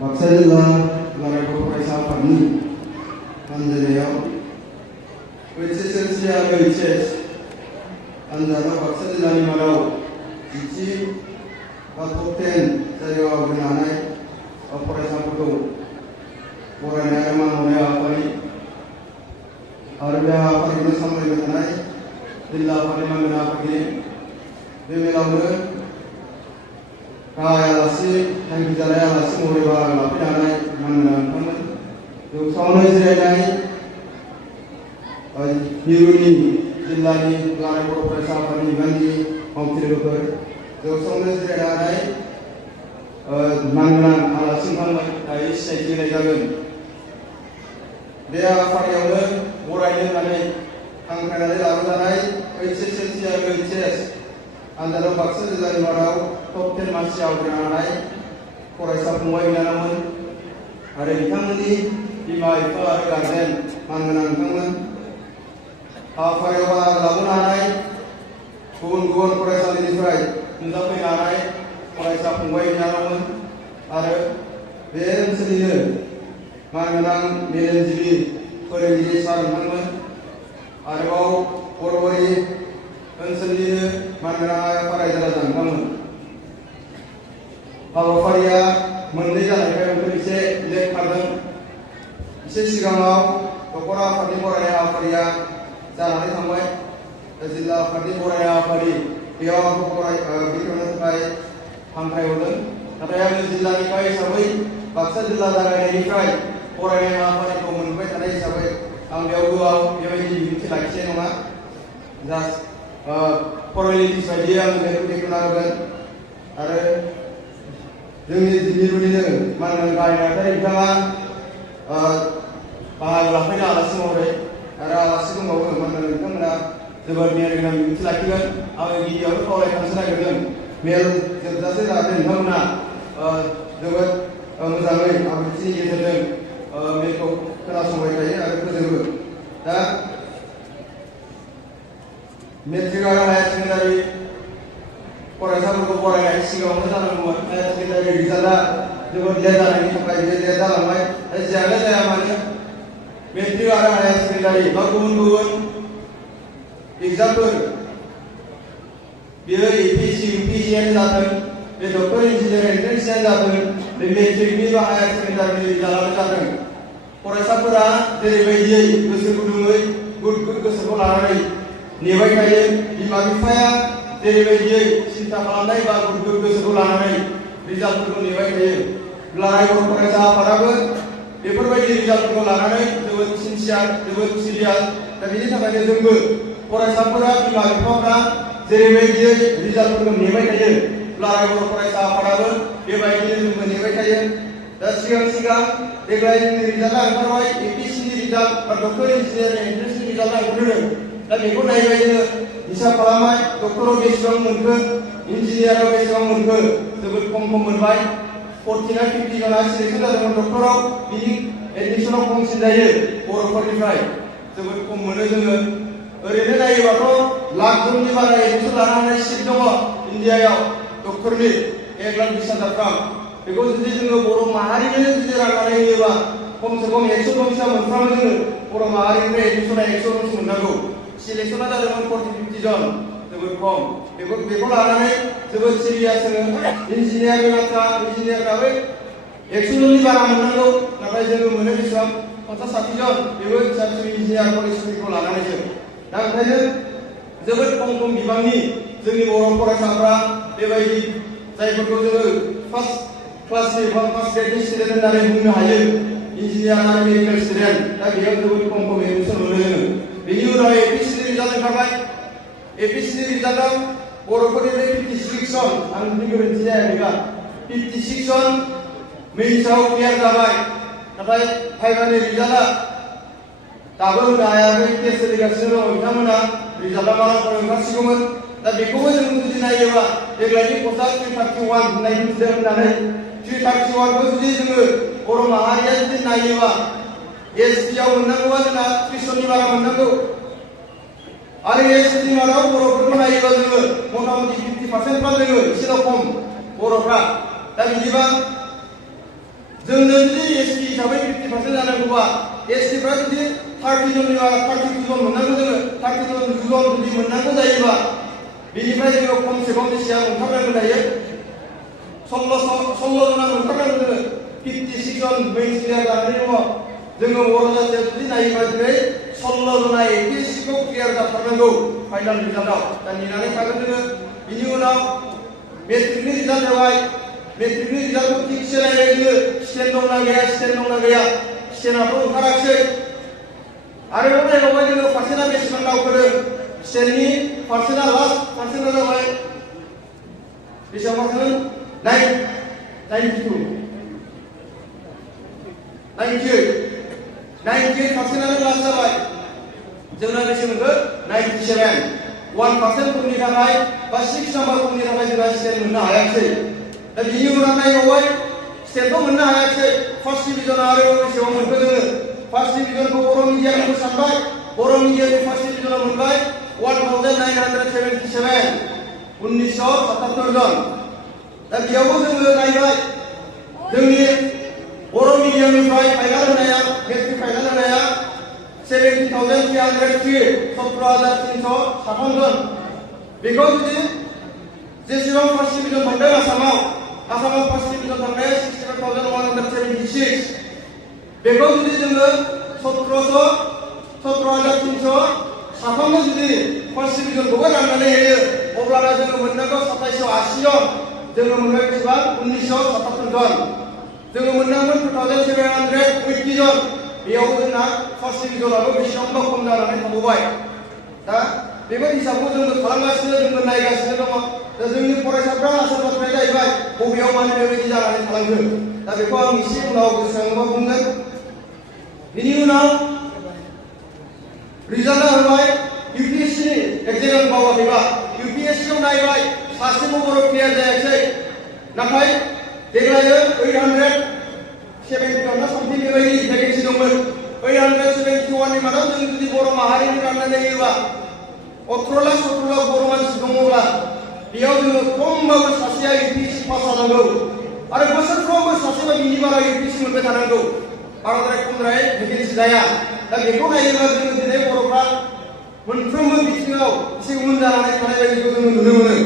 बाक्सा जिल्ला दुलाराय बर' फरायसा आफादनि आनजादाव HSLC आरो HS आनजादाव बाक्सा जिल्लानि मादाव 10 बा टप 10 जायगायाव आवग्रिनो हानाय फरायसाफोरखौ बरायनाय आरो मान बावनाय हाबाफारि आरो बे हाबाफारिखौनो सामलायबाय थानाय जिल्ला आफादनि मानगोनां आफादगिरि बे मेलावनो गाहाय आलासि थांखिजानाय आलासि महरै बाहागो लाफैनो हानाय मानगोनां नोंथांमोन जौसाङावनो जिरायनाय मिरुनि जिल्लानि दुलाराय बर' फरायसा आफादनि बिबानगिरि मावथिगिरिफोर जौसाङावनो जिरायनाय मानगोनां आलासि नोंथांमोन दायो सिनायथि होनाय जागोन। बे हाबाफारियावनो बरायनो होननानै हांख्रायनानै लाबोजानाय HSLC आरो HS आनजादाव बाक्सा जिल्लानि मादाव टप 10 मासि आवग्रिनो हानाय फरायसा फंबाय बिनानावमोन आरो बिथांमोननि बिमा बिफा आरो गारजेन मानगोनां नोंथांमोन हाबाफारियाव बाहागो लाबोनो हानाय गुबुन गुबुन फरायसालिनिफ्राय नुजाफैनो हानाय फरायसा फंबाय बिनानावमोन आरो बे ओनसोलनिनो मानगोनां मेलेमजिबि फोरोंगिरि सार नोंथांमोन आरोबाव बर'बारि ओनसोलनिनो मानगोनां आफा रायजो राजा नोंथांमोन। हाबाफारिया मोननै जानायनिफ्राय बेफोर एसे लेट खारदों। एसे सिगाङाव दख'रा आफादनि बरायनाय हाबाफारिया जानानै थांबाय। जिल्ला आफादनि बरायनाय हाबाफारि बेयाव आंखौ बेखेवनो थाखाय हांख्रायहरदों। नाथाय आङो जिल्लानिफ्राय हिसाबै बाक्सा जिल्ला जागायनायनिफ्राय बरायनाय हाबाफारिखौ मोनबाय थानाय हिसाबै आं बेयाव गोबां बेबायदि बिबुंथि लाखिनाय नङा। जास्ट फर्मेलिटिस बायदियै आं बेखौ बेखेवना होगोन आरो जोंनि मिरुनिनो मानगोनां गाहाय नेहाथारि बिथाङा बाहागो लाफैनो आलासि महरै आरो आलासि दंबावो मानगोनां बिथांमोना जोबोद मेल गोनां बिबुंथि लाखिगोन। आङो गिबियावनो खावलायखानोसो नागिरदों मेल जोबजासे जाहाथे नोंथांमोना जोबोद मोजाङै आब्रुथिनि गेजेरजों मेलखौ खोनासंबाय थायो आरो फोजोबो। दा मेट्रिक आरो हायार सेकेन्डारि फरायसाफोरखौ बरायनाय सिगाङावनो जानांगौमोन। हायार सेकेन्डारि रिजाल्टआ जोबोद लेट जानायनि थाखाय बे लेट जालांबाय। जियानो जाया मानो मेट्रिक आरो हायार सेकेन्डारि बा गुबुन गुबुन एग्जामफोर बेयो APSC UPSCआनो जाथों बे डक्टर इन्जिनियार एन्ट्रेन्सआनो जाथों बे मेट्रिकनि बा हायार सेकेन्डारिनि रिजाल्टआनो जाथों फरायसाफोरा जेरैबायदियै गोसो गुदुङै गुद गोसोखौ लानानै नेबाय थायो बिमा बिफाया जेरैबायदियै सिन्था खालामनाय बा गुद गोसोखौ लानानै रिजाल्टफोरखौ नेबाय थायो दुलाराय बर' फरायसा आफादाबो बेफोरबायदि रिजाल्टफोरखौ लानानै जोबोद सिनसियार जोबोद सिरियास। दा बेनि थाखायनो जोंबो फरायसाफोरा बिमा बिफाफ्रा जेरैबायदियै रिजाल्टफोरखौ नेबाय थायो दुलाराय बर' फरायसा आफादाबो बेबायदिनो जोंबो नेबाय थायो। दा सिगां देग्लाय जोंनि रिजाल्टआ ओंखारबाय APSCनि रिजाल्ट बा डक्टर इन्जिनियार एन्ट्रेन्सनि रिजाल्टआ ओंखारदों। दा बेखौ नायबाय जोङो हिसाब खालामबाय डक्टराव बेसेबां मोनखो इन्जिनियाराव बेसेबां मोनखो जोबोद खम मोनबाय। 40 ना 50 जना सिलेक्सन जादोंमोन डक्टराव बिनि एडमिसनाव खमसिन जायो बर'फोरनिफ्राय जोबोद खम मोनो जोङो। ओरैनो नायोबाथ' लाख जननि बारा एडमिसन लानो हानाय सिट दङ इन्डियायाव डक्टरनि 1,20,000 गाहाम। बेखौ जुदि जोङो बर' माहारिनो जुदि राननानै होयोबा खमसे खम 100 जनसो मोनफ्रामो जोङो बर' माहारिनिफ्राय एडमिसना 100 जनसो मोननांगौ। सिलेक्सना जादोंमोन 40-50 जन जोबोद खम। बेखौ लानानै जोबोद सिरियास जोङो इन्जिनियारनि बाथ्रा इन्जिनियारफ्राबो 100 जननि बारा मोननांगौ नाथाय जोङो मोनो बेसेबां 50-60 जन बेबो फिसा फिसौ इन्जिनियार फरायसालिखौ लानानै जों दा ओंखायनो जोबोद खम बिबांनि जोंनि बर' फरायसाफ्रा बेबायदि जायफोरखौ जोङो फार्स्ट क्लासनि बा फार्स्ट ग्रेडनि स्टुडेन्ट होननानै बुंनो हायो इन्जिनियार आरो मेडिकेल स्टुडेन्ट। दा बेयाव जोबोद खम एडमिसन मोनो जोङो। बेनि उनाव APSCनि रिजाल्ट ओंखारबाय। APSCनि रिजाल्टआव बर'फोरनिफ्राय 56 जन आंनि गोरोन्थि जायाखैबा 56 जन मेइन्सआव क्लियार जाबाय। नाथाय फाइनालनि रिजाल्टआ दाबो होनो हायाखै टेस्ट सोलिगासिनो दङ बिथांमोना रिजाल्टआ मालाबा ओंखारसिगौमोन। दा बेखौबो जों जुदि नायोबा देग्लायनि पस्टआ 331 होननाय मिथिदों होननानै 331खौ जुदि जोङो बर' माहारिया जुदि नायोबा STआव मोननांगौआ जोंना 30 जननि बारा मोननांगौ आरो STनि मादाव बर'फोरखौ नायोबा जोङो मथा मथि 50% जोङो एसेल' खम बर'फ्रा। दा बिदिबा जोंनो जुदि एसटी हिसाबै 50% जानांगौबा एसटीफ्रा जुदि 30 जननिबा 32 जन मोननांगौ जोङो 32 जन जुदि मोननांगौ जायोबा बेनिफ्राय जोङो खमसे खम बेसेबां मोनथारनांगौ जायो 16 जना मोनथारनांगौ जोङो 56 जन मेन क्लियार जानानै दङ जोङो बर' जाथिया जुदि नायोबा दिनै 16 जना एपिएससिखौ क्लियार जाथारनांगौ फाइनाल रिजाल्टआव दा नेनानै थागोन जोङो बिनि उनाव मेट्रिकनि रिजाल्ट जाबाय मेट्रिकनि रिजाल्टखौ थिगसे नायबाय जोङो स्टेन दंना गैया स्टेनाथ' ओंखाराखिसै आरोबाव नायबावबाय जोङो पार्सेन्टआ बेसेबां दावखोदों स्टेननि पार्सेन्टआ लास्ट पार्सेन्टआ जाबाय बेसेबां पार्सेन्ट 98 पार्सेन्टआनो लास्ट जाबाय जोंना बेसे मोनखो 97 1% खमनि थाखाय बा 6 नाम्बार खमनि थाखाय जोंहा स्टेन मोननो हायाखिसै दा बिनि उनाव नायबावबाय स्टेटखौ मोननो हायाखिसै फार्स्ट डिभिजन आरोबाव बेसेबां मोनखो जोङो फार्स्ट डिभिजनखौ बर' मिडियामखौ सानबाय बर' मिडियामनि फार्स्ट डिभिजनाव मोनबाय 1977 1977 जन दा बेयावबो जोङो नायबाय जोंनि बर' मिडियामनिफ्राय फाइनाल होनाया मेट्रिक फाइनाल होनाया 17,303 17,303 जन बेखौ जुदि जेसेबां फार्स्ट डिभिजन थांदों आसामाव फार्स्ट डिभिजन थांनाया 65,176 बेखौ जुदि जोङो 17,303 जुदि फार्स्ट डिभिजनखौबो राननानै होयो अब्लाना जोङो मोननांगौ 2780 जन जोङो मोनबाय बेसेबां 1977 जन जोङो मोननांगोन 2,780 जन बेयाव जोंना फार्स्ट डिभिजनाबो बेसेबांबा खम जानानै थाबावबाय दा बेबायदि हिसाबखौ जोङो खालामगासिनो जोङो नायगासिनो दङ दा जोंनि फरायसाफ्रा आसा खालामनाया जाहैबाय बबेयाव मानो बेबायदि जानानै थालांखो दा बेखौ आं एसे उनाव गोसोखांबा बुंगोन बिनि उनाव रिजाल्टआ होबाय इउपिएससिनि एग्जाम बावाखैबा इउपिएससियाव नायबाय सासेबो बर' क्लियार जायाखिसै नाथाय देग्लायो 871 ना सामथिं बेबायदि भेकेन्सि दंमोन 871 नि मादाव जों जुदि बर' माहारिनि राननानै होयोबा 18 लाख 17 लाख बर' मानसि दङब्ला बेयाव जोङो खमबाबो सासेया इउपिएससि पास जानांगौ आरो बोसोरफ्रोमबो सासेबा बिनि बारा इउपिएससि मोनबाय थानांगौ बाराद्राय खमद्राय भेकेन्सि जाया दा बेखौ नायोब्ला जोङो दिनै बर'फ्रा मोनफ्रोमबो बिथिङाव एसे उन जानानै थानाय बायदिखौ जोङो नुनो मोनो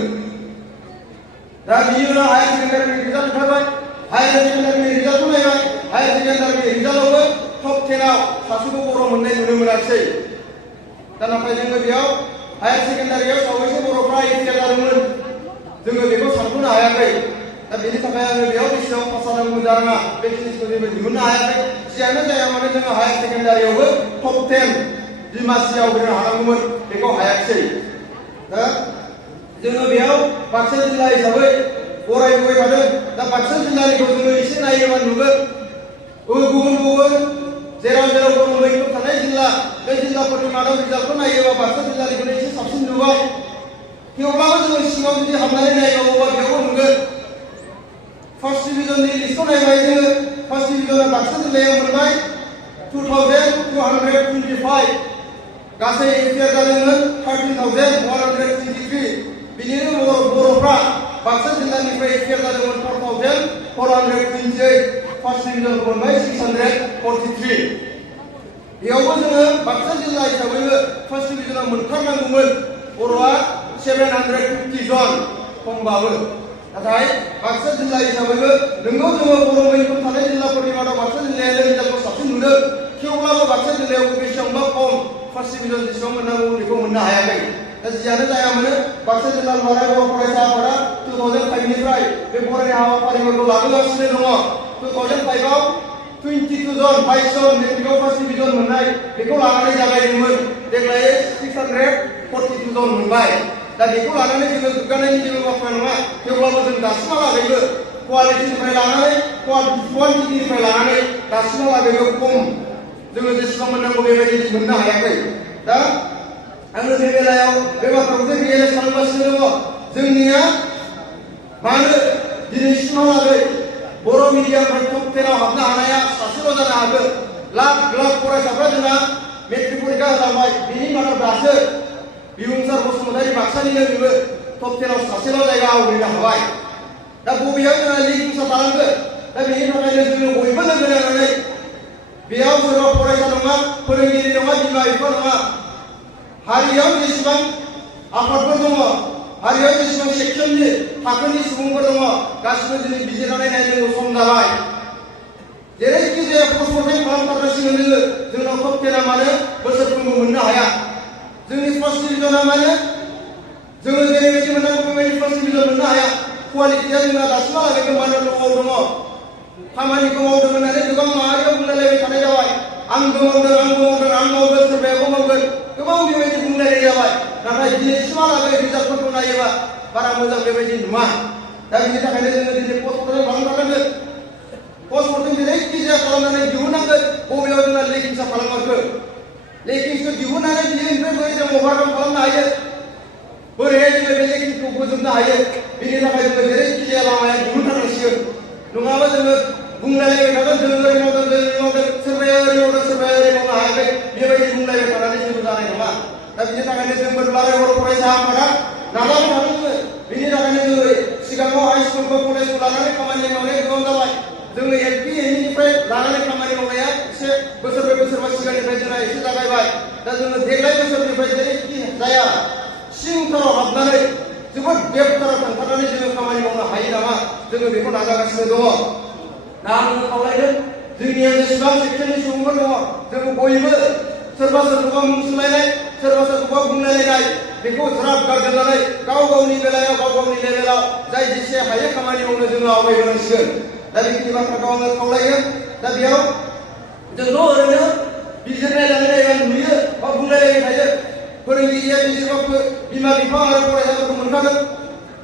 दा बिनि उनाव हायार सेकेन्डारिनि रिजाल्ट ओंखारबाय हायार सेकेन्डारिनि रिजाल्टखौ नायबाय हायार सेकेन्डारिनि रिजाल्टआवबो टप 10 आव सासेबो बर' मोननाय नुनो मोनाखिसै दा नाथाय जोङो बेयाव हायार सेकेन्डारियाव साबैसे बर'फ्रा एपिएल जादोंमोन जोङो बेखौ सानख'नो हायाखै दा बेनि थाखाय आङो बेयाव बेसेबां पास जानांगौ जानाङा बे जिनिसखौ जोङो दिहुननो हायाखै जियानो जाया मानो जोङो हायार सेकेन्डारियावबो टप 10 डिमासियाव होनो हानांगौमोन बेखौ हायाखिसै दा जोङो बेयाव बाक्सा जिल्ला हिसाबै फरायबोबाय थादों दा बाक्सा जिल्लानिखौ जोङो एसे नायोबा नुगोन गुबुन जेराव बर' मैखोम थानाय जिल्ला बे जिल्लाफोरनि मादाव रिजाल्टखौ नायोबा बाक्सा जिल्लानिखौनो एसे साबसिन नुबाय थेवब्लाबो जोङो सिङाव जुदि हाबनानै नायबावोबा बेयावबो नुगोन फार्स्ट डिभिजननि लिस्टखौ नायबाय जोङो फार्स्ट डिभिजना बाक्सा जिल्लायाव मोनबाय 2,225 गासै एपिएल जादोंमोन 13,123 बिनिनो बर'फ्रा बाक्सा जिल्लानिफ्राय एपिएल जादोंमोन 4,428 फार्स्ट डिभिजनखौ मोनबाय 643 बेयावबो जोङो बाक्सा जिल्ला हिसाबैबो फार्स्ट डिभिजनाव मोनथारनांगौमोन बर'आ 750 जन खमबाबो नाथाय बाक्सा जिल्ला हिसाबैबो नोंगौ जोङो बर' मैखोम थानाय जिल्लाफोरनि मादाव बाक्सा जिल्लायानो रिजाल्टखौ साबसिन नुदों थेवब्लाबो बाक्सा जिल्लायाव बेसेबांबा खम फार्स्ट डिभिजन जेसेबां मोननांगौ बेखौ मोननो हायाखै दा जियानो जाया मानो बाक्सा जिल्ला बर' फरायसा आफादा 2005 निफ्राय बे फरायनाय हाबाफारिफोरखौ लाबोगासिनो दङ 2005 आव 22 जन 22 जन मेट्रिकआव फार्स्ट डिभिजन मोननाय बेखौ लानानै जागायदोंमोन देग्लाय 642 जन मोनबाय दा बेखौ लानानै जोङो गोग्गानायनि जेबो बाथ्रा नङा थेवब्लाबो जों दासिमहालागैबो क्वालिटिनिफ्राय लानानै क्वान्टिटिनिफ्राय लानानै दासिमहालागैबो खम जोङो जेसेबां मोननांगौ बेबायदि मोननो हायाखै दा आङो बे बेलायाव बे बाथ्राखौ रियेलाइज खालामगासिनो दङ जोंनिया मानो दिनैसिमहालागै बर' मिडियामनिफ्राय टप 10 आव हाबनो हानाया सासेल' जानो हागौ लाख लाख फरायसाफ्रा जोंहा मेट्रिक परीक्षा होलांबाय बिनि मादाव दासो बिबुंसार बसुमतारी बाक्सानिनो बेबो टप 10 आव सासेल' जायगा आवग्रिनो हाबाय दा बबेयाव जोंहा लिग मोसा थालांखो दा बेनि थाखायनो जोङो बयबो लोगो नांनानै बेयाव सोरबा फरायसा नङा, फोरोंगिरि नङा, बिमा बिफा नङा, हारियाव जेसेबां आफादफोर दङ, हारियाव जेसेबां सेक्सननि थाखोनि सुबुंफोर दङ, गासिबो दिनै बिजिरनानै नायनांगौ सम जाबाय। जेरैखि जाया पस्टमर्टेम खालामथारनांसिगोन जोङो। जोंनाव टप 10 मानो बोसोरफ्रोमबो मोननो हाया? जोंनि फार्स्ट डिभिजना मानो जोङो जेरैबायदि मोननांगौ बेबायदि फार्स्ट डिभिजन मोननो हाया? क्वालिटिया जोंना दासिमहालागै गोमानो दङ। खामानिखौ मावदों होननानै गोबां माहारियाव बुंलायलायबाय थानाय जाबाय। आंबो मावदों, आं मावगोन, सोरबायाबो मावगोन, गोबां बेबायदि बुंलायनाय जाबाय। नाथाय दिनैसिमहालागै रिजाल्टफोरखौ नायोबा बारा मोजां बेबायदि नुवा। दा बेनि थाखायनो जोङो दिनै पस्टमर्टेम खालामथारनांगोन। पस्टमर्टेम जेरैखि जाया खालामनानै दिहुननांगोन बबेयाव जोंना लेकिंसा खालामहरखो। लेकिंसखौ दिहुननानै बिनिफ्राय बोरै जों अभारकाम खालामनो हायो, बोरैहाय जोङो बे लेकिंखौ फोजोबनो हायो, बेनि थाखाय जोङो जेरैखि जाया लामाया दिहुनथारनांसिगोन। नङाबा जोङो बुंलायलायबाय थागोन जों ओरै मावदों, जों ओरै मावदों, सोरबाया ओरै मावदों, सोरबाया ओरै मावनो हायाखै, बेबायदि बुंलायबाय थानानै जेबो जानाय नङा। दा बिनि थाखायनो जोंबो दुलाराय बर' फरायसा आफादा नाजाबाय थादों जोङो। बेनि थाखायनो जोङो सिगाङाव हाइ स्कुलखौ कलेजखौ लानानै खामानि मावनाया गोबां जाबाय। जोङो LP ME लानानै खामानि मावनाया एसे बोसोरब्रै बोसोरबा सिगांनिफ्राय जोंहा एसे जागायबाय। दा जोङो देग्लाय बोसोरनिफ्राय जेरैखि जाया सिंथाराव हाबनानै जोबोद डेपथाराव थांथारनानै जोङो खामानि मावनो हायो नामा, जोङो बेखौ नाजागासिनो दङ। दा आङो खावलायदों जोंनियाव जेसेबां सेक्सननि सुबुंफोर दङ, जोङो बयबो सोरबा सोरखौबा मुं सोलायनाय, सोरबा सोरखौबा बुंलायलायनाय, बेखौ ज्राब गारजोबनानै गाव गावनि बेलायाव, गाव गावनि लेभेलाव जाय जेसे हायो खामानि मावनो जोङो आवगायबोनांसिगोन। दा बेखिनि बाथ्राखौ आङो खावलायो। दा बेयाव जोंथ' ओरैनो बिजिरलायनानै नायबा नुयो बा बुंलायलायबाय थायो। फोरोंगिरिया बिजिरबाबो बिमा बिफा आरो फरायसाफोरखौ मोनखागोन।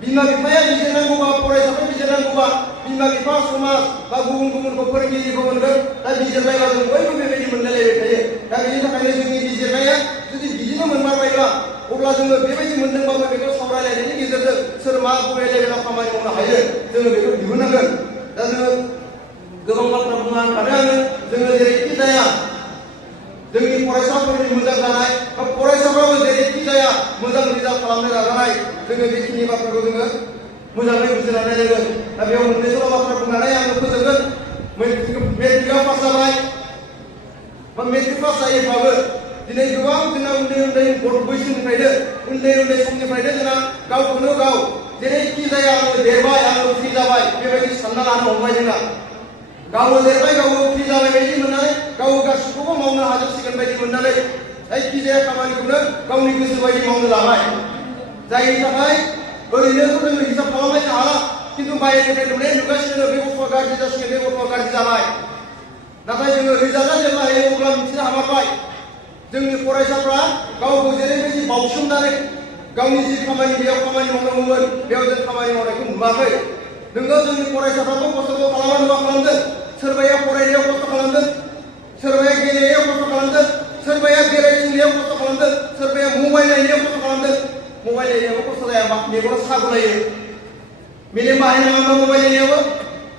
बिमा बिफाया बिजिरनांगौबा, फरायसाफोर बिजिरनांगौबा बिमा बिफा, समाज बा गुबुनखौ फोरोंगिरिखौ मोनगोन। दा बिजिरलायबा जों बयबो बेबायदि मोनलायलायबाय थायो। दा बेनि थाखायनो जोंनि बिजिरनाया जुदि बिदिनो मोनमारबायब्ला अब्ला जोङो बेबायदि मोनदोंबाबो बेखौ सावरायलायनायनि गेजेरजों सोर मा बबे लेभेलाव खामानि मावनो हायो जोङो बेखौ दिहुननांगोन। दा जोङो गोबां बाथ्रा बुंलांखादों आङो। जोङो जेरैखि जाया जोंनि फरायसाफोरनि मोजां जानाय बा फरायसाफ्राबो जेरैखि जाया मोजां रिजाल्ट खालामनो नाजानाय, जोङो बेखिनि बाथ्राखौ जोङो मोजाङै बुजिनानै नायनांगोन। दा बेयाव मोननैसोल' बाथ्रा बुंनानै आङो फोजोबगोन। मेट्रिकआव पास जाबाय बा मेट्रिक पास जायोब्लाबो दिनै गोबां जोंना उन्दै बैसोनिफ्रायनो, उन्दै समनिफ्रायनो जोंना गावखौनो गाव जेरैखि जाया आङो देरबाय, आङो फ्रि जाबाय बेबायदि सानना लानो हमबाय। जोंना गावनो देरबाय, गावनो फ्रि जाबाय बायदि मोननानै, गाव गासिखौबो मावनो हाजोबसिगोन बायदि मोननानै जायखिजाया खामानिखौनो गावनि गोसो बायदि मावनो लाबाय। जायनि थाखाय ओरैनोथ' जोङो हिसाब खालामलायनो हाला, खिन्थु बाहेरनिफ्राय नुगासिनो बे गथ'आ गाज्रि जासिगोन, बे गथ'आ गाज्रि जाबाय। नाथाय जोङो रिजाल्टआ जेब्ला होयो अब्ला मिथिनो हामारबाय जोंनि फरायसाफ्रा गावखौ जेरैबायदि बावसोमनानै गावनि जि खामानि बेयाव खामानि मावनांगौमोन बेयाव जों खामानि मावनायखौ नुवाखै। नोंगौ जोंनि फरायसाफ्राबो खस्थ'खौ खालामदों। सोरबाया फरायनायाव खस्थ' खालामदों, सोरबाया गेलेनायाव खस्थ' खालामदों, सोरबाया बेरायथिंनायाव खस्थ' खालामदों, सोरबाया मबाइल नायनायाव खस्थ' खालामदों। मबाइल नायनायावबो खस्थ' जायाबा मेगना सागुलायो। मेलेम बाहायनाङाबा मबाइल नायनायावबो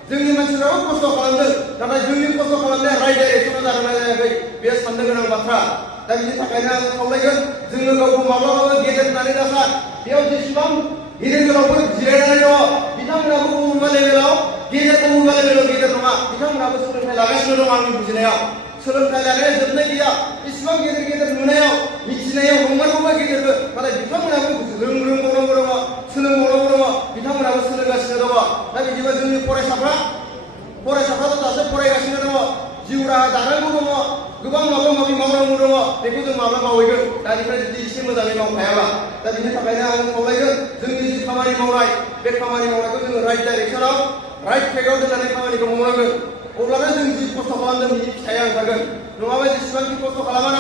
जोंनि मानसिफ्राबो खस्थ' खालामदों। नाथाय जोंनि खस्थ' खालामनाया राइट डाइरेक्सनाव जादोंना जायाखै बेयो साननो गोनां बाथ्रा। दा बिनि थाखायनो आं खावलायगोन जोङो गावखौ माब्लाबाबो गेदेर होननानै दासा। बेयाव जेसेबां गिदिर गोलावफोर जिरायनानै दङ बिथांमोनाबो बबेबा लेभेलाव गेदेर, बबेबा लेभेलाव गेदेर नङा। बिथांमोनाबो सोलोंथाइ लागासिनो दं आंनि बुजिनायाव। सोलोंथाइ लानाया जोबनाय गैया। इसिबां गेदेर नुनायाव, मिथिनायाव नंमारगौबा गेदेरबो, नाथाय बिथांमोनाबो रोंबावनांगौ दङ, सोलोंबावनांगौ दङ, बिथांमोनाबो सोलोंगासिनो दङ। दा बिदिबा जोंनि फरायसाफ्राथ' दासो फरायगासिनो दङ, जिउ राहा दानांगौ दङ, गोबां माबा माबि मावनांगौ दङ। बेखौ जों माब्ला मावहैगोन दानिफ्राय जुदि एसे मोजाङै मावखायाबा। दा बिनि थाखायनो आं खावलायगोन जोंनि जि खामानि मावनाय बे खामानि मावनायखौ जोङो राइट डाइरेक्सनाव, राइट ट्रेकआव दोननानै खामानिखौ मावनांगोन। अब्लानो जों जि खस्थ' खालामदों बिनि फिथाइया ओंखारगोन। नङाबा जेसेबांखि खस्थ' खालामा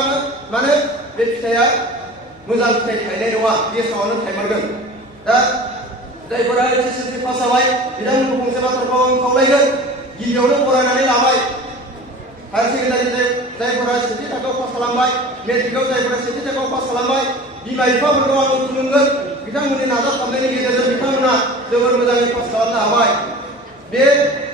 मानो बे फिथाइया मोजां फिथाइ थायनाय नङा, गेसावनो थायमारगोन। दा जायफोरा SSLC पास जाबाय बिथांमोनखौ फंसे बाथ्राखौ आं खावलायगोन। गिबियावनो फरायनानै लाबाय। हायार सेकेन्डारि जायफोरा सेथि थाखोआव पास खालामबाय, मेट्रिकआव जायफोरा सेथि थाखोआव पास खालामबाय, बिमा बिफाफोरखौ आं खुलुमगोन। बिथांमोननि नाजाथाबनायनि गेजेरजों बिथांमोना जोबोर मोजाङै पास खालामनो हाबाय। बे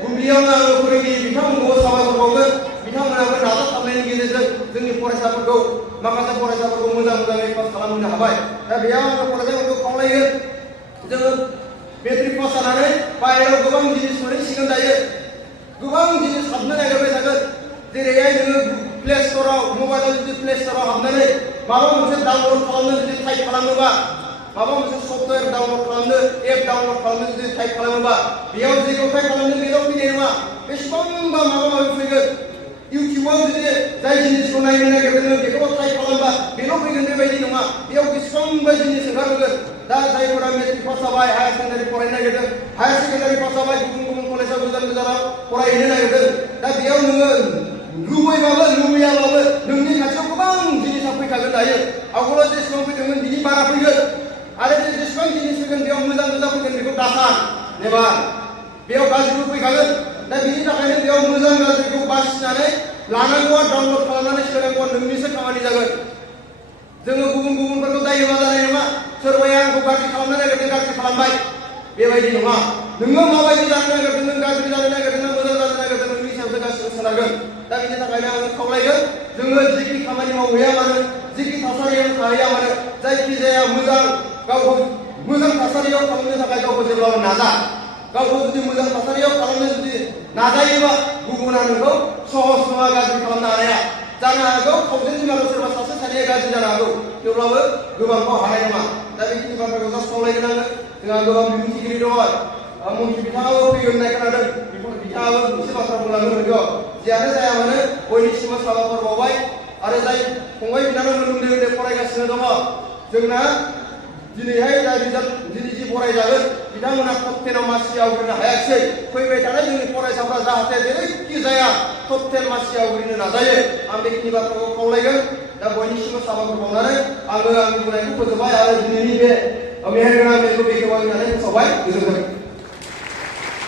बुब्लियावनो आङो फोरोंगिरि बिथांमोनखौबो साबायखर बावगोन। बिथांमोनाबो नाजाथाबनायनि गेजेरजों जोंनि फरायसाफोरखौ, माखासे फरायसाफोरखौ मोजाङै पास खालामहोनो हाबाय। दा बेयाव आङो फरायसाफोरखौ खावलायगोन जोङो मेट्रिक पास जानानै बाहेरायाव गोबां जिनिस मोनहैसिगोन दायो। गोबां जिनिस हाबनो नागिरबाय थागोन जेरैहाय नोङो प्ले स्ट'राव मबाइलाव जुदि प्ले स्ट'राव हाबनानै माबा मोनसे डाउनलड खालामनो जुदि टाइप खालामोबा माबा मोनसे सफ्टवेयर डाउनलड खालामनो एप डाउनलड खालामनो जुदि टाइप खालामोबा बेयाव जेखौ टाइप खालामनो बेयाव फैनाय नङा बेसेबांबा माबा माबि फैगोन इउटिउबाव जुदि जाय जिनिसखौ नायनो नागिरदों बेखौ टाइप खालामबा बेल' फैगोन बेबायदि नङा बेयाव बेसेबांबा जिनिस ओंखारबोगोन दा जायफोरा मेट्रिक पास जाबाय हायार सेकेन्डारि फरायनो नागिरदों हायार सेकेन्डारि पास जाबाय गुबुन गुबुन कलेजाव गोजान गोजानाव फरायहैनो नागिरदों दा बेयाव नोङो लुबैबाबो लुबैयाबाबो नोंनि खाथियाव गोबां जिनिसा फैखागोन दायो आवगोलाव जेसेबां फैदोंमोन बिनि बारा फैगोन आरो जेसेबां जिनिस फैगोन बेयाव मोजां मोजां फैगोन बेखौ दासान एबा बेयाव गाज्रिबो फैखागोन दा बिनि थाखायनो बेयाव मोजां गाज्रिखौ बासिनानै लानांगौआ डाउनलड खालामनानै सोलोंनांगौआ नोंनिसो खामानि जागोन जोङो गुबुन गुबुनफोरखौ दायोबा जानाय नङा सोरबाया आंखौ गाज्रि खालामनो नागिरदों गाज्रि खालामबाय बेबायदि नङा नोङो माबायदि जानो नागिरदों नों गाज्रि जानो नागिरदों ना मोजां जानो नागिरदों नोंनि सायावसो गासिबो सोनारगोन दा बिनि थाखायनो आङो खावलायगोन जोङो जिखि खामानि मावहैया मानो जिखि थासारियाव थाहैया मानो जायखिजाया मोजां गावखौ मोजां थासारियाव खालामनो थाखाय गावखौ जेब्लाबो नाजा गावखौ जुदि मोजां थासारियाव खालामनो जुदि नाजायोबा गुबुना नोंखौ सहस नङा गाज्रि खालामनो हानाया जानो हागौ खावसेनि मादाव सोरबा सासे सानैया गाज्रि जानो हागौ थेवब्लाबो गोबांखौ हानाय नङा दा बेखिनि बाथ्राखौ जास्ट खावलायगोन आङो जोंहा गोबां बिबुंथिगिरि दङ मन्थ्रि बिथाङाबो फैगोन होननाय खोनादों बिथाङाबो मोनसे बाथ्रा बुंलांनो रोंगौ जियानो जाया मानो बयनिसिमबो साबायखर बावबाय आरो जाय फंबाय बिनानावमोन उन्दै उन्दै फरायगासिनो दङ जोंना दिनैहाय जा रिजाल्ट दिनै जि बरायजागोन बिथांमोना टप 10 आव मासि आवग्रिनो हायाखिसै फैबाय थानाय जोंनि फरायसाफ्रा जाहाथे जेरैखि जाया टप 10 मासि आवग्रिनो नाजायो आं बेखिनि बाथ्राखौ खावलायगोन दा बयनिसिमबो साबायखर बावनानै आङो आंनि बुंनायखौ फोजोबबाय आरो दिनैनि बे मेहेरगोनां मेलखौ बेखेवबाय होननानै फोसावबाय गोजोन्थों